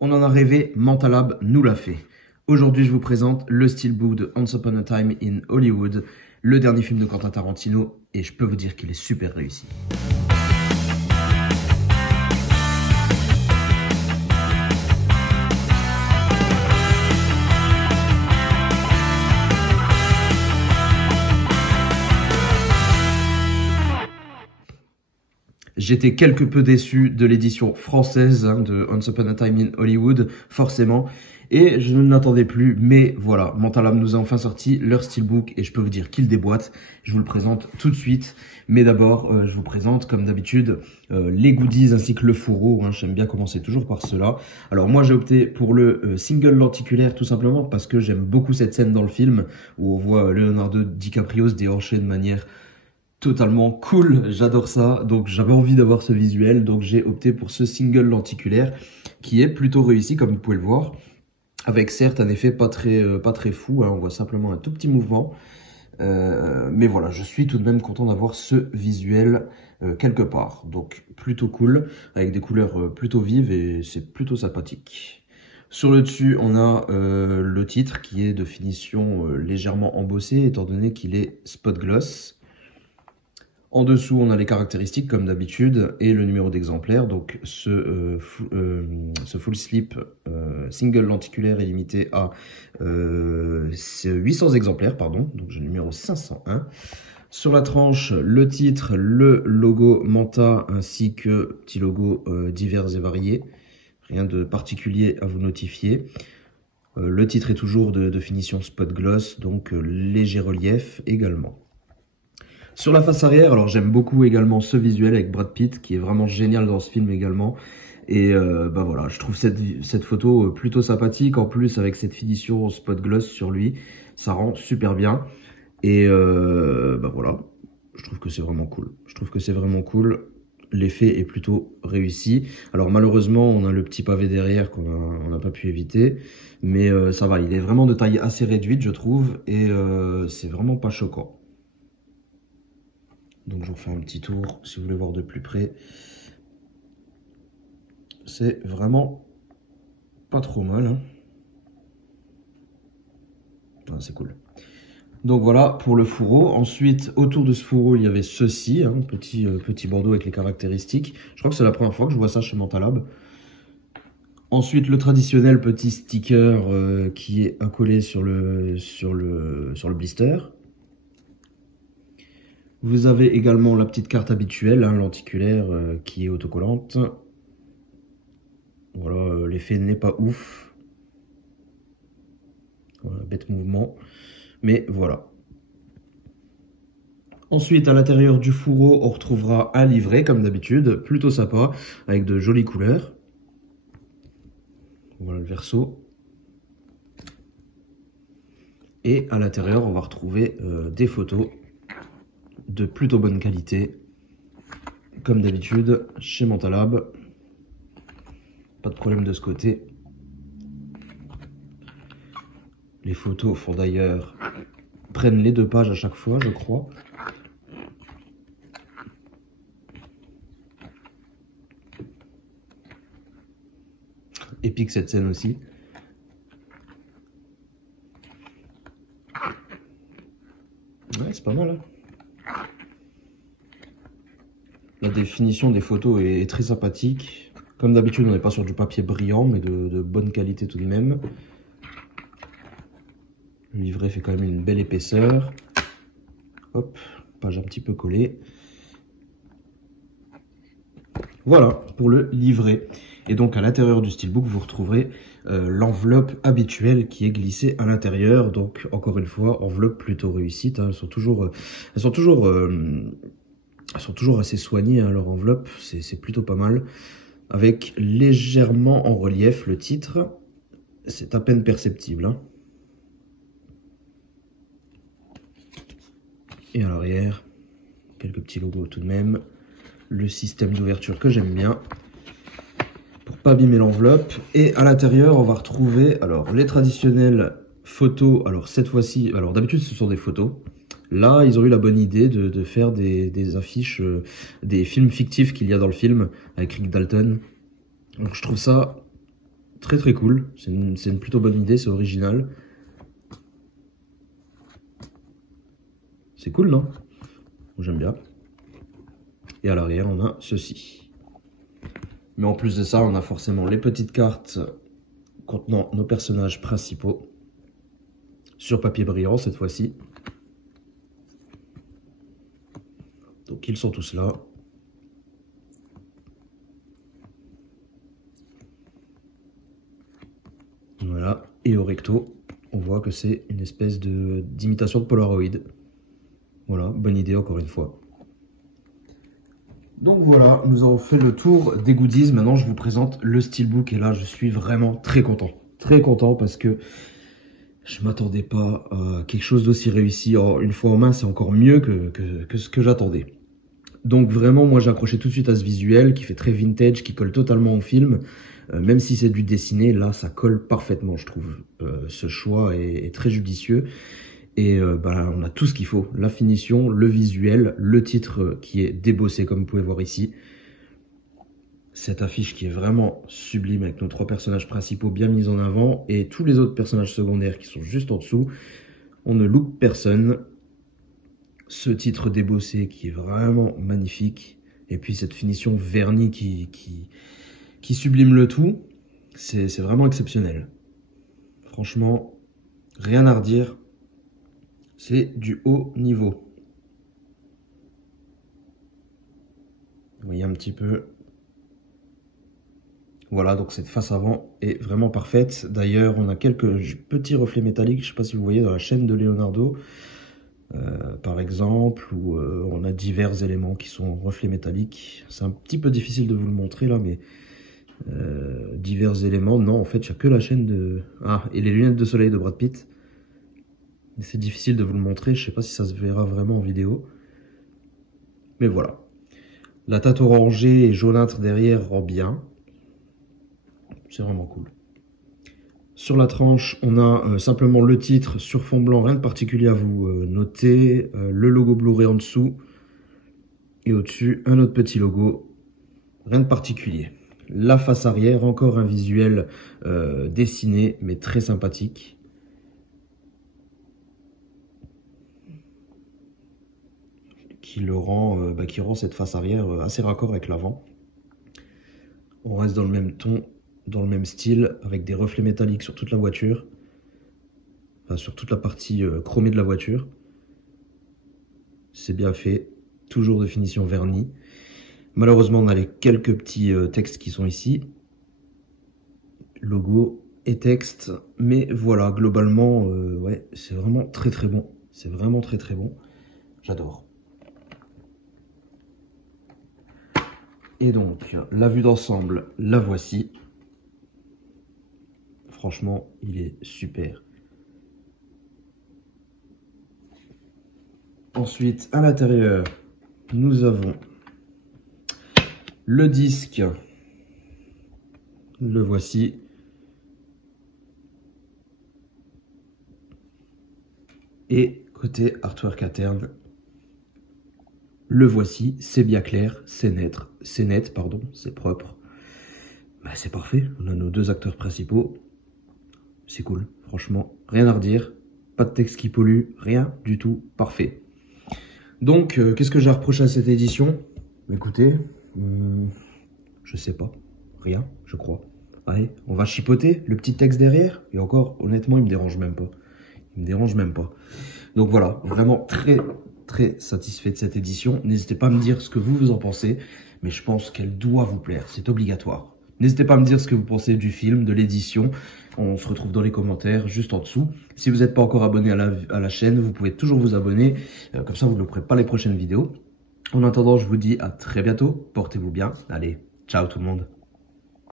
On en a rêvé, Mentalab nous l'a fait. Aujourd'hui, je vous présente le steelbook de Once Upon a Time in Hollywood, le dernier film de Quentin Tarantino, et je peux vous dire qu'il est super réussi. J'étais quelque peu déçu de l'édition française de Once Upon a Time in Hollywood, forcément, et je ne l'attendais plus, mais voilà, Mentalab nous a enfin sorti leur steelbook, et je peux vous dire qu'il déboîte. Je vous le présente tout de suite, mais d'abord, je vous présente, comme d'habitude, les goodies ainsi que le fourreau. J'aime bien commencer toujours par cela. Alors moi, j'ai opté pour le single lenticulaire, tout simplement parce que j'aime beaucoup cette scène dans le film, où on voit Leonardo DiCaprio se déhancher de manière totalement cool, j'adore ça, donc j'avais envie d'avoir ce visuel, donc j'ai opté pour ce single lenticulaire qui est plutôt réussi comme vous pouvez le voir, avec certes un effet pas très fou, on voit simplement un tout petit mouvement, mais voilà, je suis tout de même content d'avoir ce visuel quelque part, donc plutôt cool, avec des couleurs plutôt vives et c'est plutôt sympathique. Sur le dessus, on a le titre qui est de finition légèrement embossée, étant donné qu'il est spot gloss. En dessous, on a les caractéristiques comme d'habitude et le numéro d'exemplaire. Donc ce full slip single lenticulaire est limité à 800 exemplaires, pardon. Donc j'ai le numéro 501. Sur la tranche, le titre, le logo Manta ainsi que petit logo divers et variés. Rien de particulier à vous notifier. Le titre est toujours de finition spot gloss, donc léger relief également. Sur la face arrière, alors j'aime beaucoup également ce visuel avec Brad Pitt qui est vraiment génial dans ce film également. Et bah voilà, je trouve cette photo plutôt sympathique. En plus avec cette finition spot gloss sur lui, ça rend super bien. Et bah voilà, je trouve que c'est vraiment cool. Je trouve que c'est vraiment cool. L'effet est plutôt réussi. Alors malheureusement, on a le petit pavé derrière qu'on n'a pas pu éviter. Mais ça va, il est vraiment de taille assez réduite je trouve. Et c'est vraiment pas choquant. Donc je vous refais un petit tour si vous voulez voir de plus près. C'est vraiment pas trop mal. C'est cool. Donc voilà pour le fourreau. Ensuite, autour de ce fourreau, il y avait ceci, petit bandeau avec les caractéristiques. Je crois que c'est la première fois que je vois ça chez Mentalab. Ensuite, le traditionnel petit sticker qui est accolé sur le blister. Vous avez également la petite carte habituelle, lenticulaire, qui est autocollante. Voilà, l'effet n'est pas ouf. Voilà, bête mouvement. Mais voilà. Ensuite, à l'intérieur du fourreau, on retrouvera un livret, comme d'habitude, plutôt sympa, avec de jolies couleurs. Voilà le verso. Et à l'intérieur, on va retrouver des photos de plutôt bonne qualité, comme d'habitude chez Mentalab. Pas de problème de ce côté. Les photos font d'ailleurs prennent les 2 pages à chaque fois, je crois. Épique cette scène aussi. Ouais, c'est pas mal. La définition des photos est très sympathique. Comme d'habitude, on n'est pas sur du papier brillant, mais de bonne qualité tout de même. Le livret fait quand même une belle épaisseur. Hop, page un petit peu collée. Voilà pour le livret. Et donc à l'intérieur du steelbook, vous retrouverez l'enveloppe habituelle qui est glissée à l'intérieur. Donc encore une fois, enveloppe plutôt réussite. Elles sont toujours assez soignées, leur enveloppe, c'est plutôt pas mal. Avec légèrement en relief le titre, c'est à peine perceptible. Et à l'arrière, quelques petits logos tout de même. Le système d'ouverture que j'aime bien, pour pas abîmer l'enveloppe. Et à l'intérieur, on va retrouver alors les traditionnelles photos. Alors cette fois-ci, alors d'habitude ce sont des photos. Là, ils ont eu la bonne idée de faire des affiches, des films fictifs qu'il y a dans le film, avec Rick Dalton. Donc je trouve ça très très cool. C'est une plutôt bonne idée, c'est original. C'est cool, non? J'aime bien. Et à l'arrière, on a ceci. Mais en plus de ça, on a forcément les petites cartes contenant nos personnages principaux. Sur papier brillant, cette fois-ci. Donc, ils sont tous là. Voilà. Et au recto, on voit que c'est une espèce d'imitation de Polaroid. Voilà, bonne idée encore une fois. Donc voilà, nous avons fait le tour des goodies. Maintenant, je vous présente le steelbook. Et là, je suis vraiment très content. Très content parce que je m'attendais pas à quelque chose d'aussi réussi. Alors, une fois en main, c'est encore mieux que ce que j'attendais. Donc vraiment, moi, j'ai accroché tout de suite à ce visuel qui fait très vintage, qui colle totalement au film. Même si c'est du dessiné, là, ça colle parfaitement, je trouve. Ce choix est très judicieux. Et on a tout ce qu'il faut. La finition, le visuel, le titre qui est débossé comme vous pouvez voir ici. Cette affiche qui est vraiment sublime avec nos 3 personnages principaux bien mis en avant. Et tous les autres personnages secondaires qui sont juste en dessous. On ne loupe personne. Ce titre débossé qui est vraiment magnifique. Et puis cette finition vernie qui sublime le tout. C'est vraiment exceptionnel. Franchement, rien à redire. C'est du haut niveau. Vous voyez un petit peu. Voilà, donc cette face avant est vraiment parfaite. D'ailleurs, on a quelques petits reflets métalliques. Je ne sais pas si vous voyez dans la chaîne de Leonardo, par exemple, où on a divers éléments qui sont reflets métalliques. C'est un petit peu difficile de vous le montrer là, mais divers éléments. Non, en fait, il n'y a que la chaîne de... Ah, et les lunettes de soleil de Brad Pitt. C'est difficile de vous le montrer, je ne sais pas si ça se verra vraiment en vidéo. Mais voilà. La teinte orangée et jaunâtre derrière rend bien. C'est vraiment cool. Sur la tranche, on a simplement le titre sur fond blanc, rien de particulier à vous noter. Le logo Blu-ray en dessous. Et au-dessus, un autre petit logo. Rien de particulier. La face arrière, encore un visuel dessiné, mais très sympathique. Qui rend cette face arrière assez raccord avec l'avant. On reste dans le même ton, dans le même style, avec des reflets métalliques sur toute la voiture, enfin sur toute la partie chromée de la voiture. C'est bien fait, toujours de finition vernie. Malheureusement, on a les quelques petits textes qui sont ici, logo et texte, mais voilà, globalement, ouais, c'est vraiment très très bon. C'est vraiment très très bon. J'adore. Et donc, la vue d'ensemble, la voici. Franchement, il est super. Ensuite, à l'intérieur, nous avons le disque. Le voici. Et côté artwork interne, le voici, c'est bien clair, c'est net, pardon, c'est propre. Bah, c'est parfait, on a nos 2 acteurs principaux. C'est cool, franchement, rien à redire. Pas de texte qui pollue, rien du tout, parfait. Donc, qu'est-ce que j'ai à reprocher à cette édition? Écoutez, je sais pas, rien, je crois. Allez, on va chipoter le petit texte derrière. Et encore, honnêtement, il me dérange même pas. Il me dérange même pas. Donc voilà, vraiment très satisfait de cette édition. N'hésitez pas à me dire ce que vous en pensez, mais je pense qu'elle doit vous plaire, c'est obligatoire. N'hésitez pas à me dire ce que vous pensez du film, de l'édition. On se retrouve dans les commentaires juste en dessous. Si vous n'êtes pas encore abonné à la chaîne, vous pouvez toujours vous abonner. Comme ça, vous ne louperez pas les prochaines vidéos. En attendant, je vous dis à très bientôt. Portez-vous bien. Allez, ciao tout le monde.